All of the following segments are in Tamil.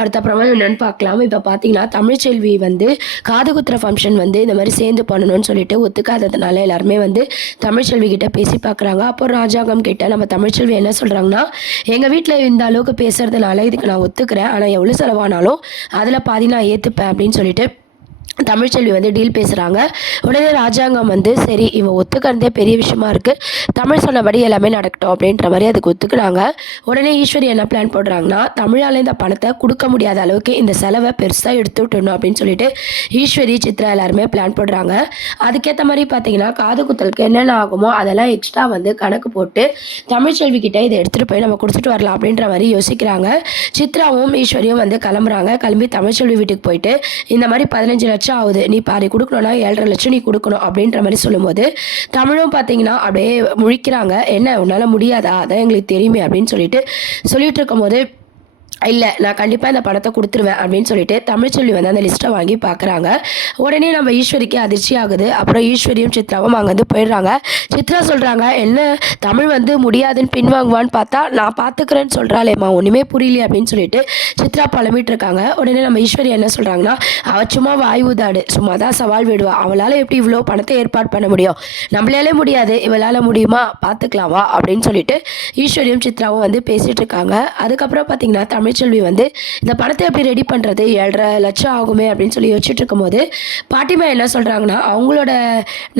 அடுத்தப்புறமா என்னன்னு பார்க்கலாம். இப்போ பார்த்தீங்கன்னா, தமிழ்ச்செல்வி வந்து காது குத்துற ஃபங்க்ஷன் வந்து இந்த மாரி சேர்ந்து பண்ணணும்னு சொல்லிட்டு ஒத்துக்காததுனால எல்லாருமே வந்து தமிழ்ச்செல்வி கிட்ட பேசி பார்க்குறாங்க. அப்போ ராஜாங்கம் கிட்ட நம்ம தமிழ்ச்செல்வி என்ன சொல்றாங்கன்னா, "எங்க வீட்ல இந்த அளவுக்கு பேசுறதுனால இதுக்கு நான் ஒத்துக்கிறேன். ஆனா எவ்வளோ செலவானாலும் அதில பாதி நான் ஏத்துப்பேன்" அப்படின்னு சொல்லிட்டு தமிழ்ச்செல்வி வந்து டீல் பேசுகிறாங்க. உடனே ராஜாங்கம் வந்து சரி இவன் ஒத்துக்கிறதே பெரிய விஷயமா இருக்குது, தமிழ் சொன்னபடி எல்லாமே நடக்கட்டும் அப்படின்ற மாதிரி அதுக்கு ஒத்துக்குனாங்க. உடனே ஈஸ்வரி என்ன பிளான் போடுறாங்கன்னா, தமிழால் இந்த பணத்தை கொடுக்க முடியாத அளவுக்கு இந்த செலவை பெருசாக எடுத்து விட்டுணும் அப்படின்னு சொல்லிட்டு ஈஸ்வரி சித்ரா எல்லாருமே பிளான் போடுறாங்க. அதுக்கேற்ற மாதிரி பார்த்தீங்கன்னா காது குத்தலுக்கு என்னென்ன ஆகுமோ அதெல்லாம் எக்ஸ்ட்ரா வந்து கணக்கு போட்டு தமிழ்ச்செல்வி கிட்ட இதை எடுத்துகிட்டு போய் நம்ம கொடுத்துட்டு வரலாம் அப்படின்ற மாதிரி யோசிக்கிறாங்க. சித்ராவும் ஈஸ்வரியும் வந்து கிளம்புறாங்க. கிளம்பி தமிழ்ச்செல்வி வீட்டுக்கு போயிட்டு இந்த மாதிரி 15 லட்சம் ஆகுது, நீ பாதி கொடுக்கணும்னா 7.5 லட்சம் நீ கொடுக்கணும் அப்படின்ற மாதிரி சொல்லும்போது தமிழும் பார்த்தீங்கன்னா அப்படியே முழிக்கிறாங்க. என்ன உன்னால் முடியாதா, அதான் எங்களுக்கு தெரியுமே அப்படின்னு சொல்லிட்டு இருக்கும்போது இல்லை நான் கண்டிப்பாக இந்த பணத்தை கொடுத்துருவேன் அப்படின்னு சொல்லிட்டு தமிழ்ச்செல்வி வந்து அந்த லிஸ்ட்டை வாங்கி பார்க்குறாங்க. உடனே நம்ம ஈஸ்வரிக்கு அதிர்ச்சி ஆகுது. அப்புறம் ஈஸ்வரியும் சித்ராவும் அங்கேருந்து போயிடுறாங்க. சித்ரா சொல்கிறாங்க, என்ன தமிழ் வந்து முடியாதுன்னு பின்வாங்குவான்னு பார்த்தா நான் பார்த்துக்கிறேன்னு சொல்கிறாளேம்மா, ஒன்றுமே புரியலையே அப்படின்னு சொல்லிட்டு சித்ரா புலம்பிட்டு இருக்காங்க. உடனே நம்ம ஈஸ்வரி என்ன சொல்கிறாங்கன்னா, அவள் சும்மா வாய் ஊதாடு, சும்மா தான் சவால் விடுவா, அவளால் எப்படி இவ்வளோ பணத்தை ஏற்பாடு பண்ண முடியும், நம்மளாலே முடியாது இவளால் முடியுமா, பார்த்துக்கலாம் வா அப்படின்னு சொல்லிட்டு ஈஸ்வரியும் சித்ராவும் வந்து பேசிகிட்டு இருக்காங்க. அதுக்கப்புறம் பார்த்தீங்கன்னா தமிழ்ச்செல்வி வந்து இந்த பணத்தை எப்படி ரெடி பண்ணுறது, 7.5 லட்சம் ஆகுமே அப்படின்னு சொல்லி யோசிச்சுட்டு இருக்கும்போது பாட்டிமா என்ன சொல்கிறாங்கன்னா, அவங்களோட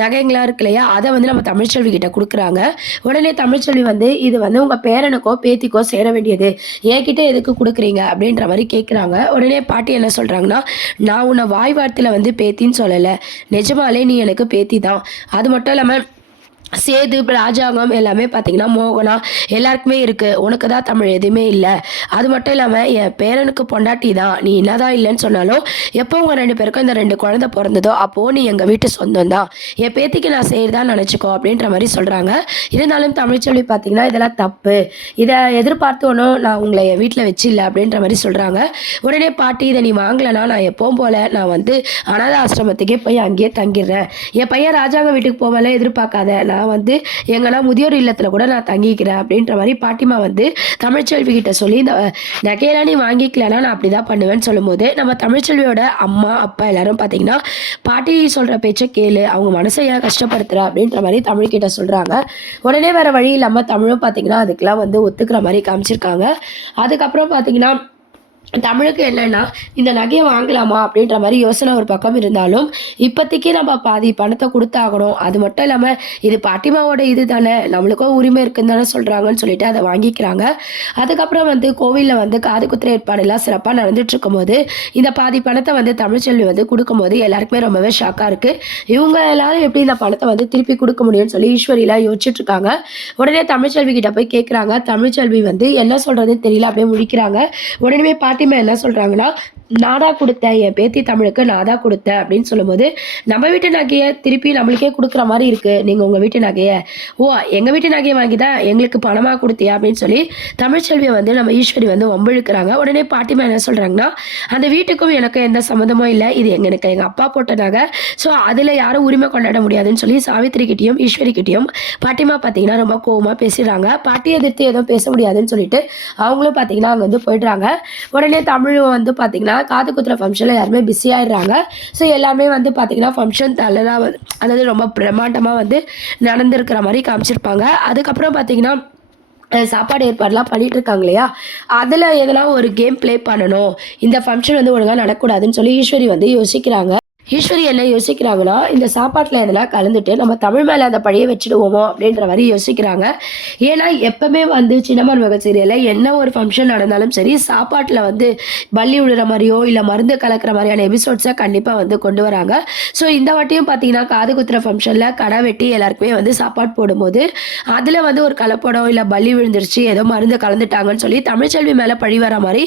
நகைங்களாம் இருக்கு இல்லையா, அதை வந்து நம்ம தமிழ்ச்செல்வி கிட்ட கொடுக்குறாங்க. உடனே தமிழ்ச்செல்வி வந்து இது வந்து உங்கள் பேரனுக்கோ பேத்திக்கோ சேர வேண்டியது, என்கிட்ட எதுக்கு கொடுக்குறீங்க அப்படின்ற மாதிரி கேட்குறாங்க. உடனே பாட்டி என்ன சொல்கிறாங்கன்னா, நான் உன்னை வாய் வார்த்தையில் வந்து பேத்தின்னு சொல்லலை, நிஜமாலே நீ எனக்கு பேத்தி தான். அது மட்டும் இல்லாமல் சேது ராஜாங்கம் எல்லாமே பார்த்தீங்கன்னா மோகனா எல்லாருக்குமே இருக்குது, உனக்கு தான் தமிழ் எதுவுமே இல்லை. அது மட்டும் இல்லாமல் என் பேரனுக்கு பொண்டாட்டி தான், நீ என்னதான் இல்லைன்னு சொன்னாலும் எப்போ உங்கள் 2 பேருக்கும் இந்த 2 குழந்தை பிறந்ததோ அப்போது நீ எங்கள் வீட்டு சொந்தம் தான், என் பேத்திக்கு நான் செய்கிறதான் நினச்சிக்கோ அப்படின்ற மாதிரி சொல்கிறாங்க. இருந்தாலும் தமிழ்ச்செல்வி பார்த்தீங்கன்னா இதெல்லாம் தப்பு, இதை எதிர்பார்த்து ஒன்றும் நான் உங்களை என் வீட்டில் வச்சு இல்லை அப்படின்ற மாதிரி சொல்கிறாங்க. உடனே பாட்டி இதை நீ வாங்கலைன்னா நான் எப்பவும் போல் நான் வந்து அனாத ஆசிரமத்துக்கே போய் அங்கேயே தங்கிடுறேன், என் பையன் ராஜாங்க வீட்டுக்கு போவல எதிர்பார்க்காத, நான் வந்து எங்கன்னா முதியோர் இல்லத்தில் கூட நான் தங்கிக்கிறேன் அப்படின்ற மாதிரி பாட்டிமா வந்து தமிழ்ச்செல்வி கிட்ட சொல்லி இந்த நகையெல்லாம் நீ வாங்கிக்கலன்னா நான் அப்படி தான் பண்ணுவேன்னு சொல்லும்போது நம்ம தமிழ்ச்செல்வியோட அம்மா அப்பா எல்லாரும் பார்த்தீங்கன்னா பாட்டி சொல்கிற பேச்சை கேளு, அவங்க மனசை ஏன் கஷ்டப்படுத்துற அப்படின்ற மாதிரி தமிழ்கிட்ட சொல்கிறாங்க. உடனே வேறு வழி இல்லாமல் தமிழும் பார்த்தீங்கன்னா அதுக்கெலாம் வந்து ஒத்துக்கிற மாதிரி காமிச்சிருக்காங்க. அதுக்கப்புறம் பார்த்தீங்கன்னா தமிழுக்கு என்னென்னா இந்த நகையை வாங்கலாமா அப்படின்ற மாதிரி யோசனை ஒரு பக்கம் இருந்தாலும் இப்போதைக்கு நம்ம பாதி பணத்தை கொடுத்தாகணும், அது மட்டும் இல்லாமல் இது பாட்டிமாவோட இது தானே, நம்மளுக்கும் உரிமை இருக்குன்னு தானே சொல்கிறாங்கன்னு சொல்லிட்டு அதை வாங்கிக்கிறாங்க. அதுக்கப்புறம் வந்து கோவிலில் வந்து காது குத்துற ஏற்பாடெல்லாம் சிறப்பாக நடந்துட்டு இருக்கும்போது இந்த பாதி பணத்தை வந்து தமிழ்ச்செல்வி வந்து கொடுக்கும்போது எல்லாருக்குமே ரொம்பவே ஷாக்காக இருக்குது. இவங்க எல்லாரும் எப்படி இந்த பணத்தை வந்து திருப்பி கொடுக்க முடியும்னு சொல்லி ஈஸ்வரியெலாம் யோசிச்சுட்டு இருக்காங்க. உடனே தமிழ்ச்செல்வி கிட்ட போய் கேட்குறாங்க. தமிழ்ச்செல்வி வந்து என்ன சொல்கிறதுன்னு தெரியல, அப்படியே முடிக்கிறாங்க. உடனே பாட்டிமா என்ன சொல்கிறாங்கன்னா, நாடா கொடுத்தேன், என் பேத்தி தமிழுக்கு நாதா கொடுத்தேன் அப்படின்னு சொல்லும்போது நம்ம வீட்டு நகையை திருப்பி நம்மளுக்கே கொடுக்குற மாதிரி இருக்குது, நீங்கள் உங்கள் வீட்டு நகையை எங்கள் வீட்டு நகையை வாங்கி தான் எங்களுக்கு பணமாக கொடுத்தியா அப்படின்னு சொல்லி தமிழ்ச்செல்வியை வந்து நம்ம ஈஸ்வரி வந்து வம்பிழுக்கிறாங்க. உடனே பாட்டிமா என்ன சொல்கிறாங்கன்னா, அந்த வீட்டுக்கும் எனக்கு எந்த சம்மந்தமும் இல்லை, இது எனக்கு எங்கள் அப்பா போட்ட நகை, ஸோ அதில் யாரும் உரிமை கொண்டாட முடியாதுன்னு சொல்லி சாவித்திரிக்கிட்டையும் ஈஸ்வரிக்கிட்டையும் பாட்டிமா பார்த்தீங்கன்னா ரொம்ப கோவமாக பேசிடுறாங்க. பாட்டி எதிர்த்து எதுவும் பேச முடியாதுன்னு சொல்லிட்டு அவங்களும் பார்த்தீங்கன்னா அங்கே வந்து போயிடுறாங்க. உடனே தமிழ் வந்து பார்த்தீங்கன்னா காது குத்துற ஃபங்க்ஷனில் எல்லாருமே பிஸி ஆகிடுறாங்க. ஸோ எல்லாமே வந்து பார்த்திங்கன்னா ஃபங்க்ஷன் தலைலாம் அதாவது ரொம்ப பிரம்மாண்டமாக வந்து நடந்திருக்கிற மாதிரி காமிச்சிருப்பாங்க. அதுக்கப்புறம் பார்த்திங்கன்னா சாப்பாடு ஏற்பாடுலாம் பண்ணிகிட்டு இருக்காங்க இல்லையா, அதில் எதனா ஒரு கேம் ப்ளே பண்ணணும், இந்த ஃபங்க்ஷன் வந்து ஒழுங்காக நடக்கூடாதுன்னு சொல்லி ஈஸ்வரி வந்து யோசிக்கிறாங்க. ஈஸ்வரி என்ன யோசிக்கிறாங்கன்னா, இந்த சாப்பாட்டில் எதனா கலந்துட்டு நம்ம தமிழ் மேலே அந்த பழியை வச்சுடுவோமோ அப்படின்ற மாதிரி யோசிக்கிறாங்க. ஏன்னா எப்பவுமே வந்து சின்ன மருமகள் சீரியலில் என்ன ஒரு ஃபங்க்ஷன் நடந்தாலும் சரி சாப்பாட்டில் வந்து பள்ளி விழுற மாதிரியோ இல்லை மருந்து கலக்கிற மாதிரியான எபிசோட்ஸை கண்டிப்பாக வந்து கொண்டு வராங்க. ஸோ இந்த வாட்டியும் பார்த்தீங்கன்னா காது குத்துற ஃபங்க்ஷனில் கடை வெட்டி எல்லாருக்குமே வந்து சாப்பாடு போடும்போது அதில் வந்து ஒரு கலப்படம் இல்லை பள்ளி விழுந்துருச்சு ஏதோ மருந்து கலந்துட்டாங்கன்னு சொல்லி தமிழ்ச்செல்வி மேலே பழி வர மாதிரி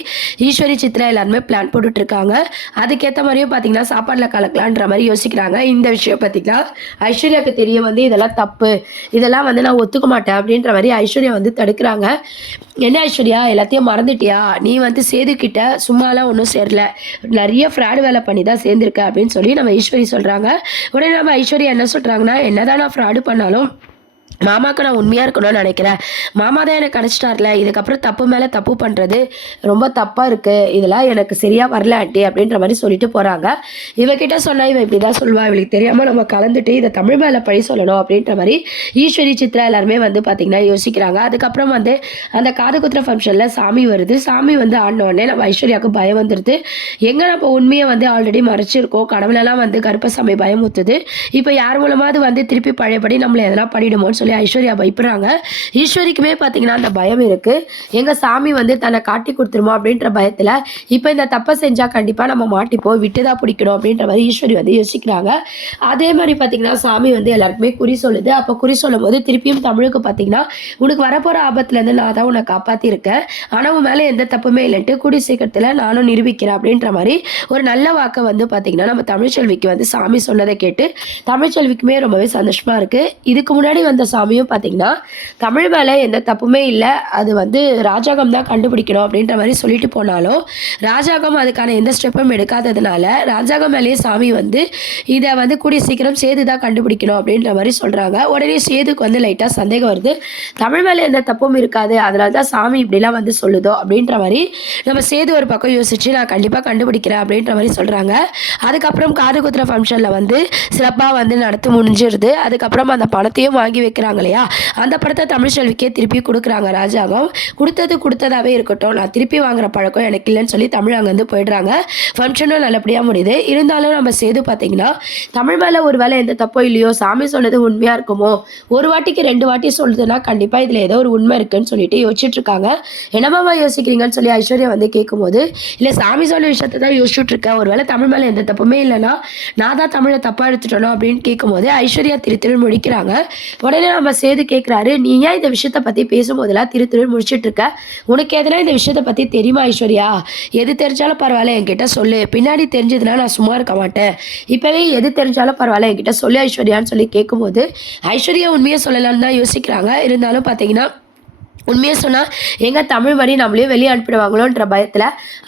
ஈஸ்வரி சித்ரா எல்லாருமே பிளான் போட்டுட்ருக்காங்க. அதுக்கேற்ற மாதிரியும் பார்த்தீங்கன்னா சாப்பாட்டில் கலக்கலான்ற மாதிரி யோசிக்கிறாங்க. இந்த விஷயம் பார்த்தீங்கன்னா ஐஸ்வர்யாவுக்கு தெரிய வந்து இதெல்லாம் தப்பு, இதெல்லாம் வந்து நான் ஒத்துக்க மாட்டேன் அப்படின்ற மாதிரி ஐஸ்வர்யா வந்து தடுக்கிறாங்க. என்ன ஐஸ்வர்யா எல்லாத்தையும் மறந்துட்டியா, நீ வந்து சேதுக்கிட்ட சும்மாலாம் ஒன்றும் சேரல, நிறைய ஃப்ராடு வேலை பண்ணி தான் சேர்ந்துருக்க அப்படின்னு சொல்லி நம்ம ஈஸ்வரி சொல்கிறாங்க. உடனே நம்ம ஐஸ்வர்யா என்ன சொல்கிறாங்கன்னா, என்னதான் நான் ஃப்ராடு பண்ணாலும் மாமாவுக்கு நான் உண்மையாக இருக்கணும்னு நினைக்கிறேன். மாமா தான் எனக்கு அனுப்பிச்சிட்டார்ல, இதுக்கப்புறம் தப்பு மேலே தப்பு பண்ணுறது ரொம்ப தப்பாக இருக்குது, இதெல்லாம் எனக்கு சரியாக வரல ஆண்டி அப்படின்ற மாதிரி சொல்லிட்டு போகிறாங்க. இவகிட்ட சொன்னால் இவன் இப்படி தான் சொல்லுவா, இவளுக்கு தெரியாமல் நம்ம கலந்துட்டு இதை தமிழ் மேலே பழி சொல்லணும் அப்படின்ற மாதிரி ஈஸ்வரி சித்ரா எல்லாருமே வந்து பார்த்திங்கன்னா யோசிக்கிறாங்க. அதுக்கப்புறம் வந்து அந்த காது குத்துற ஃபங்க்ஷனில் சாமி வருது. சாமி வந்து ஆடினோடனே நம்ம ஐஸ்வர்யாவுக்கு பயம் வந்துடுது. எங்கே நம்ம உண்மையை வந்து ஆல்ரெடி மறைச்சிருக்கோம், கடவுளெல்லாம் வந்து கருப்பசாமி பயமுத்துது, இப்போ யார் மூலமாவது வந்து திருப்பி பழையபடி நம்மளை எதனா பண்ணிடுமோன்னு சொல்லி ஐஸ்வர்யா பயப்படுறாங்க. ஈஸ்வரிக்குமே பார்த்தீங்கன்னா அந்த பயம் இருக்குது, எங்கள் சாமி வந்து தன்னை காட்டி கொடுத்துருமோ அப்படின்ற பயத்தில் இப்போ இந்த தப்பை செஞ்சால் கண்டிப்பாக நம்ம மாட்டிப்போம், விட்டு தான் பிடிக்கணும் அப்படின்ற மாதிரி ஈஸ்வரி வந்து யோசிக்கிறாங்க. அதே மாதிரி பார்த்தீங்கன்னா சாமி வந்து எல்லாருக்குமே குறி சொல்லுது. அப்போ குறி சொல்லும் போது திருப்பியும் தமிழுக்கு பார்த்தீங்கன்னா, உனக்கு வரப்போகிற ஆபத்துலேருந்து நான் தான் உன்னை காப்பாற்றிருக்கேன், ஆனால் உன் மேலே எந்த தப்புமே இல்லைன்ட்டு கூடி சீக்கிரத்தில் நானும் நிரூபிக்கிறேன் அப்படின்ற மாதிரி ஒரு நல்ல வாக்கை வந்து பார்த்தீங்கன்னா நம்ம தமிழ்ச்செல்விக்கு வந்து சாமி சொன்னதை கேட்டு தமிழ்ச்செல்விக்குமே ரொம்பவே சந்தோஷமாக இருக்குது. இதுக்கு முன்னாடி வந்த சாமியும் பார்த்தீங்கன்னா தமிழ் மேலே எந்த தப்புமே இல்லை, அது வந்து ராஜாங்கம் தான் கண்டுபிடிக்கணும் அப்படின்ற மாதிரி சொல்லிட்டு போனாலும் ராஜாங்கம் அதுக்கான எந்த ஸ்டெப்பும் எடுக்காததுனால ராஜாங்கம் மேலேயே சாமி வந்து இதை வந்து கூடிய சீக்கிரம் சேது தான் கண்டுபிடிக்கணும் அப்படின்ற மாதிரி சொல்கிறாங்க. உடனே சேதுக்கு வந்து லைட்டாக சந்தேகம் வருது, தமிழ் மேலே எந்த தப்பும் இருக்காது, அதனால தான் சாமி இப்படிலாம் வந்து சொல்லுதோ அப்படின்ற மாதிரி நம்ம சேது ஒரு பக்கம் யோசிச்சு நான் கண்டிப்பாக கண்டுபிடிக்கிறேன் அப்படின்ற மாதிரி சொல்கிறாங்க. அதுக்கப்புறம் காது குத்துற ஃபங்க்ஷனில் வந்து சிறப்பாக வந்து நடத்தி முடிஞ்சிருது. அதுக்கப்புறம் அந்த பணத்தையும் வாங்கி வைக்கிறாங்க இல்லையா, அந்த படத்தை தமிழ்ச்செல்விக்கே திருப்பி கொடுக்குறாங்க ராஜாங்கம். கொடுத்ததாகவே இருக்கட்டும், நான் திருப்பி வாங்குற பழக்கம் எனக்கு இல்லைன்னு சொல்லி தமிழ் அங்கேருந்து போயிடுறாங்க. ஃபங்க்ஷனும் நல்லபடியாக முடியுது. இருந்தாலும் நம்ம சேது பார்த்தீங்கன்னா தமிழ் மேலே ஒரு வேளை எந்த தப்போ இல்லையோ, சாமி சொன்னது உண்மையாக இருக்குமோ, ஒரு வாட்டிக்கு 2 வாட்டி சொல்லுதுன்னா கண்டிப்பாக இதில் ஏதோ ஒரு உண்மை இருக்குன்னு சொல்லிட்டு யோசிச்சுட்டு இருக்காங்க. என்னமாமா யோசிக்கிறீங்கன்னு சொல்லி ஐஸ்வர்யா வந்து கேட்கும்போது, இல்லை சாமி சொன்ன விஷயத்தை தான் யோசிச்சுட்டு இருக்கேன், ஒரு வேளை தமிழ் மேலே எந்த தப்புமே இல்லைன்னா நான் தான் தமிழை தப்பாக எடுத்துட்டணும் அப்படின்னு கேட்கும்போது ஐஸ்வர்யா திரு முடிக்கிறாங்க. உடனே நம்ம சேது கேட்குறாரு, நீ ஏன் இந்த விஷயத்தை பற்றி பேசும்போதெல்லாம் திரு முடிச்சுட்டு இருக்க, உனக்கு எதனா இந்த விஷயத்தை பற்றி தெரியுமா ஐஸ்வர்யா, எது தெரிஞ்சாலும் பரவாயில்ல என்கிட்ட சொல்லு, பின்னாடி தெரிஞ்சதுன்னா நான் சும்மா இருக்க மாட்டேன், இப்போவே எது தெரிஞ்சாலும் பரவாயில்ல என்கிட்ட சொல்லு ஐஸ்வர்யான்னு சொல்லி கேட்கும்போது ஐஸ்வர்யா உண்மையை சொல்லலான்னு தான் யோசிக்கிறாங்க. இருந்தாலும் பார்த்தீங்கன்னா உண்மையாக சொன்னால் எங்கள் தமிழ் மாதிரி நம்மளையும் வெளியே அனுப்பிடுவாங்களோன்ற பயத்தில்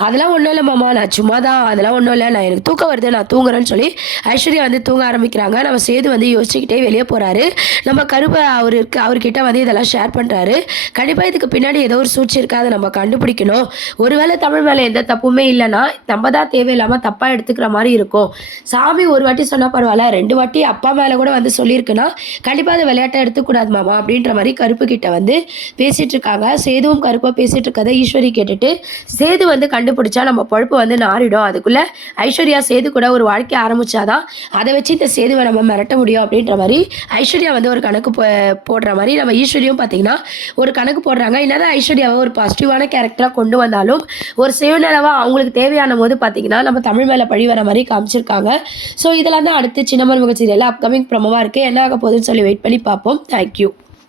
அதெல்லாம் ஒன்றும் இல்லை மாமா, நான் சும்மா தான், அதெல்லாம் ஒன்றும் இல்லை, நான் எனக்கு தூக்கம் வருது நான் தூங்குறேன்னு சொல்லி ஐஸ்வர்யா வந்து தூங்க ஆரம்பிக்கிறாங்க. நம்ம சேது வந்து யோசிச்சுக்கிட்டே வெளியே போகிறாரு. நம்ம கருப்பை அவர்கிட்ட வந்து இதெல்லாம் ஷேர் பண்ணுறாரு. கண்டிப்பாக இதுக்கு பின்னாடி ஏதோ ஒரு சூழ்ச்சி இருக்கா, அதை நம்ம கண்டுபிடிக்கணும், ஒருவேளை தமிழ் மேலே எந்த தப்புமே இல்லைன்னா நம்ம தான் தேவையில்லாமல் தப்பாக எடுத்துக்கிற மாதிரி இருக்கும், சாமி ஒரு வாட்டி சொன்னால் பரவாயில்ல 2 வாட்டி அப்பா மேலே கூட வந்து சொல்லியிருக்குன்னா கண்டிப்பாக அதை விளையாட்டை எடுத்துக்கூடாது மாமா அப்படின்ற மாதிரி கருப்பு கிட்ட வந்து பேசிட்டு இருக்காங்க. சேதுவும் கருப்பா பேசிட்டு இருக்கதை ஈஸ்வரி கேட்டுட்டு, சேது வந்து கண்டுபிடிச்சா நம்ம பொழப்பு வந்து நாரிடும், அதுக்குள்ள ஐஸ்வர்யா சேது கூட ஒரு வாழ்க்கை ஆரம்பிச்சாதான் அதை வச்சு இந்த சேதுவை நம்ம மிரட்ட முடியும் அப்படின்ற மாதிரி ஐஸ்வர்யா வந்து ஒரு கணக்கு போடுற மாதிரி நம்ம ஈஸ்வரியும் பார்த்தீங்கன்னா ஒரு கணக்கு போடுறாங்க. என்னதான் ஐஸ்வர்யாவை ஒரு பாசிட்டிவான கேரக்டராக கொண்டு வந்தாலும் ஒரு சுயநலவா அவங்களுக்கு தேவையான போது பார்த்தீங்கன்னா நம்ம தமிழ் மேலே பழி வர மாதிரி காமிச்சிருக்காங்க. ஸோ இதெல்லாம் தான் அடுத்து சின்ன மருமகள் சீரியல் அப்கமிங் ப்ரோமோவாக இருக்குது, என்ன ஆக போகுதுன்னு சொல்லி வெயிட் பண்ணி பார்ப்போம். தேங்க்யூ.